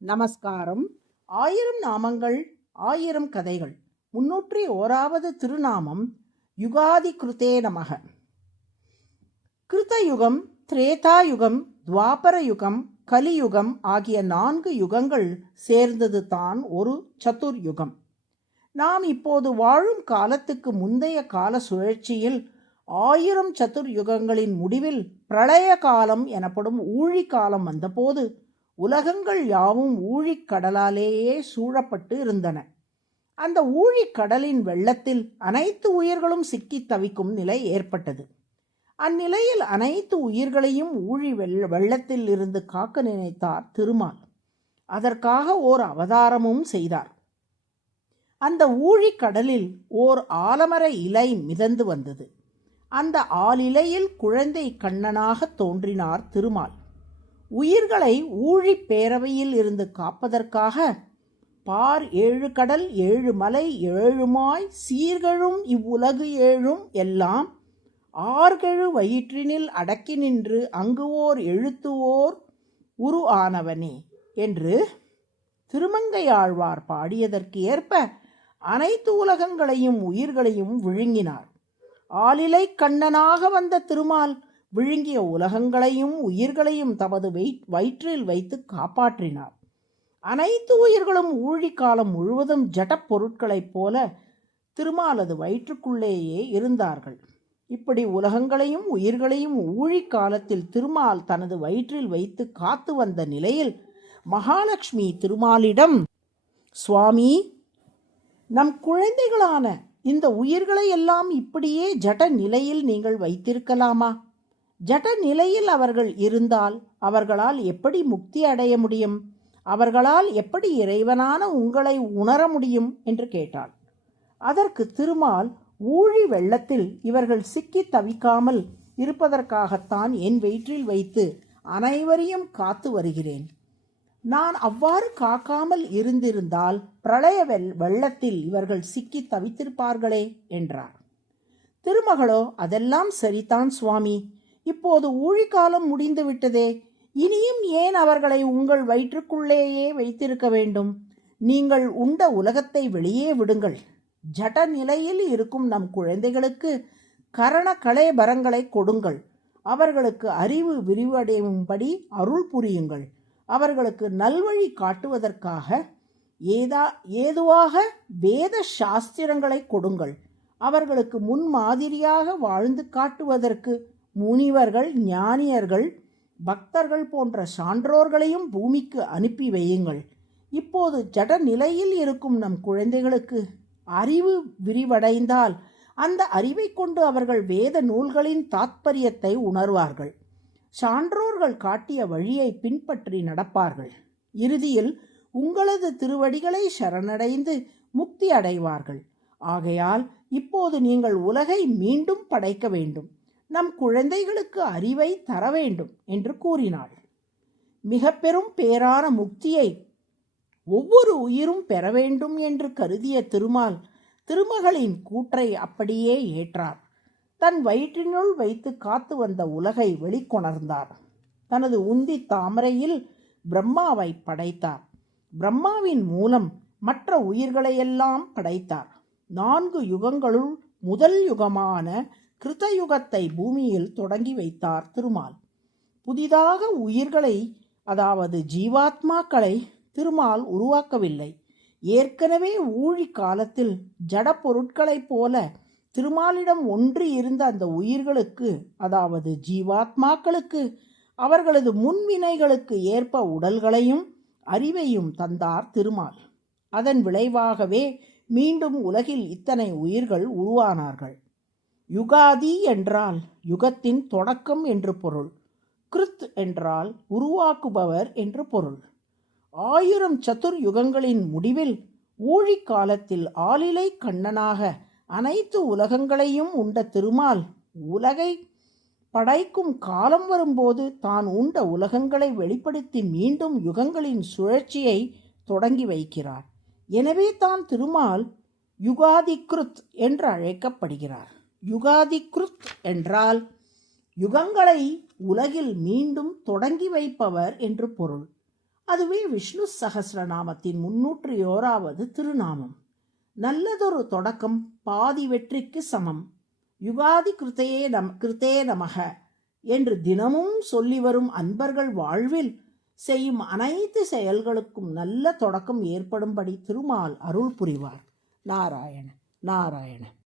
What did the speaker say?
நமஸ்காரம். 1000 நாமங்கள் 1000 கதைகள். 301வது திருநாமம் யுகாதி கிருதே நமக. கிருதயுகம், திரேதாயுகம், துவாபர யுகம், கலியுகம் ஆகிய 4 யுகங்கள் சேர்ந்தது தான் ஒரு சதுர்யுகம். நாம் இப்போது வாழும் காலத்துக்கு முந்தைய கால சுழற்சியில் 1000 சதுர்யுகங்களின் முடிவில் பிரளய காலம் எனப்படும் ஊழி காலம் வந்தபோது உலகங்கள் யாவும் ஊழிக்கடலாலேயே சூழப்பட்டு இருந்தன. அந்த ஊழிக்கடலின் வெள்ளத்தில் அனைத்து உயிர்களும் சிக்கி தவிக்கும் நிலை ஏற்பட்டது. அந்நிலையில் அனைத்து உயிர்களையும் ஊழி வெள்ளத்தில் இருந்து காக்க நினைத்தார் திருமால். அதற்காக ஓர் அவதாரமும் செய்தார். அந்த ஊழிக்கடலில் ஓர் ஆலமர இலை மிதந்து வந்தது. அந்த ஆலிலையில் குழந்தை கண்ணனாக தோன்றினார் திருமால். உயிர்களை ஊழி பேரவையில் இருந்து காப்பதற்காக பார் 7 கடல் 7 மலை 7மாய் சீர்கழும் இவ்வுலகு 7ம் எல்லாம் ஆர்கெழு வயிற்றினில் அடக்கி நின்று அங்கு ஓர் எழுத்துவோர் உரு ஆனவனே என்று திருமங்கையாழ்வார் பாடியதற்கு ஏற்ப அனைத்து உலகங்களையும் உயிர்களையும் விழுங்கினார். ஆலிலை கண்ணனாக வந்த திருமால் விழுங்கிய உலகங்களையும் உயிர்களையும் தமது வயிற்றில் வைத்து காப்பாற்றினார். அனைத்து உயிர்களும் ஊழிக்காலம் முழுவதும் ஜடப் பொருட்களைப் போல திருமாலது வயிற்றுக்குள்ளேயே இருந்தார்கள். இப்படி உலகங்களையும் உயிர்களையும் ஊழிக்காலத்தில் திருமால் தனது வயிற்றில் வைத்து காத்து வந்த நிலையில் மகாலட்சுமி திருமாலிடம், சுவாமி, நம் குழந்தைகளான இந்த உயிர்களை எல்லாம் இப்படியே ஜட நிலையில் நீங்கள் வைத்திருக்கலாமா? ஜட நிலையில் அவர்கள் இருந்தால் அவர்களால் எப்படி முக்தி அடைய முடியும்? அவர்களால் எப்படி இறைவனான உங்களை உணர முடியும் என்று கேட்டாள். அதற்கு திருமால், ஊழி வெள்ளத்தில் இவர்கள் சிக்கி தவிக்காமல் இருப்பதற்காகத்தான் என் வயிற்றில் வைத்து அனைவரையும் காத்து வருகிறேன். நான் அவ்வாறு காக்காமல் இருந்திருந்தால் பிரளய வெள்ளத்தில் இவர்கள் சிக்கி தவித்திருப்பார்களே என்றார். திருமகளோ, அதெல்லாம் சரிதான் சுவாமி, இப்போது ஊழிக்காலம் முடிந்து விட்டதே, இனியும் ஏன் அவர்களை உங்கள் வயிற்றுக்குள்ளேயே வைத்திருக்க வேண்டும்? நீங்கள் உண்ட உலகத்தை வெளியே விடுங்கள். ஜட நிலையில் இருக்கும் நம் குழந்தைகளுக்கு கரண கலேபரங்களை கொடுங்கள். அவர்களுக்கு அறிவு விரிவடையும்படி அருள் புரியுங்கள். அவர்களுக்கு நல்வழி காட்டுவதற்காக ஏதுவாக வேத சாஸ்திரங்களை கொடுங்கள். அவர்களுக்கு முன்மாதிரியாக வாழ்ந்து காட்டுவதற்கு முனிவர்கள், ஞானியர்கள், பக்தர்கள் போன்ற சான்றோர்களையும் பூமிக்கு அனுப்பி வையுங்கள். இப்போது ஜட நிலையில் இருக்கும் நம் குழந்தைகளுக்கு அறிவு விரிவடைந்தால் அந்த அறிவை கொண்டு அவர்கள் வேத நூல்களின் தாத்பரியத்தை உணர்வார்கள். சான்றோர்கள் காட்டிய வழியை பின்பற்றி நடப்பார்கள். இறுதியில் உங்களது திருவடிகளை சரணடைந்து முக்தி அடைவார்கள். ஆகையால் இப்போது நீங்கள் உலகை மீண்டும் படைக்க வேண்டும். நம் குழந்தைகளுக்கு அறிவை தர வேண்டும் என்று கூறினாள். மிக பெரும் பேரான முக்தியை ஒவ்வொரு உயிரும் பெற வேண்டும் என்று கருதிய திருமால் திருமகளின் கூற்றை அப்படியே ஏற்றார். தன் வயிற்றினுள் வைத்து காத்து வந்த உலகை வெளிக்கொணர்ந்தார். தனது உந்தி தாமரையில் பிரம்மாவை படைத்தார். பிரம்மாவின் மூலம் மற்ற உயிர்களையெல்லாம் படைத்தார். 4 யுகங்களுள் முதல் யுகமான கிருதயுகத்தை பூமியில் தொடங்கி வைத்தார் திருமால். புதிதாக உயிர்களை, அதாவது ஜீவாத்மாக்களை திருமால் உருவாக்கவில்லை. ஏற்கனவே ஊழி காலத்தில் ஜட பொருட்களைப் போல திருமாலிடம் ஒன்றி இருந்த அந்த உயிர்களுக்கு, அதாவது ஜீவாத்மாக்களுக்கு, அவர்களது முன்வினைகளுக்கு ஏற்ப உடல்களையும் அறிவையும் தந்தார் திருமால். அதன் விளைவாகவே மீண்டும் உலகில் இத்தனை உயிர்கள் உருவானார்கள். யுகாதி என்றால் யுகத்தின் தொடக்கம் என்று பொருள். கிருத் என்றால் உருவாக்குபவர் என்று பொருள். 1000 சதுர் யுகங்களின் முடிவில் ஊழிக்காலத்தில் ஆலிலை கண்ணனாக அனைத்து உலகங்களையும் உண்ட திருமால் உலகை படைக்கும் காலம் வரும்போது தான் உண்ட உலகங்களை வெளிப்படுத்தி மீண்டும் யுகங்களின் சுழற்சியை தொடங்கி வைக்கிறார். எனவே தான் திருமால் யுகாதி கிருத் என்று அழைக்கப்படுகிறார். யுகாதி கிருத் என்றால் யுகங்களை உலகில் மீண்டும் தொடங்கி வைப்பவர் என்று பொருள். அதுவே விஷ்ணு சகஸ்ரநாமத்தின் 301வது திருநாமம். நல்லதொரு தொடக்கம் பாதி வெற்றிக்கு சமம். யுகாதி கிருத்தே நமக என்று தினமும் சொல்லி வரும் அன்பர்கள் வாழ்வில் செய்யும் அனைத்து செயல்களுக்கும் நல்ல தொடக்கம் ஏற்படும்படி திருமால் அருள் புரிவார். நாராயண நாராயண.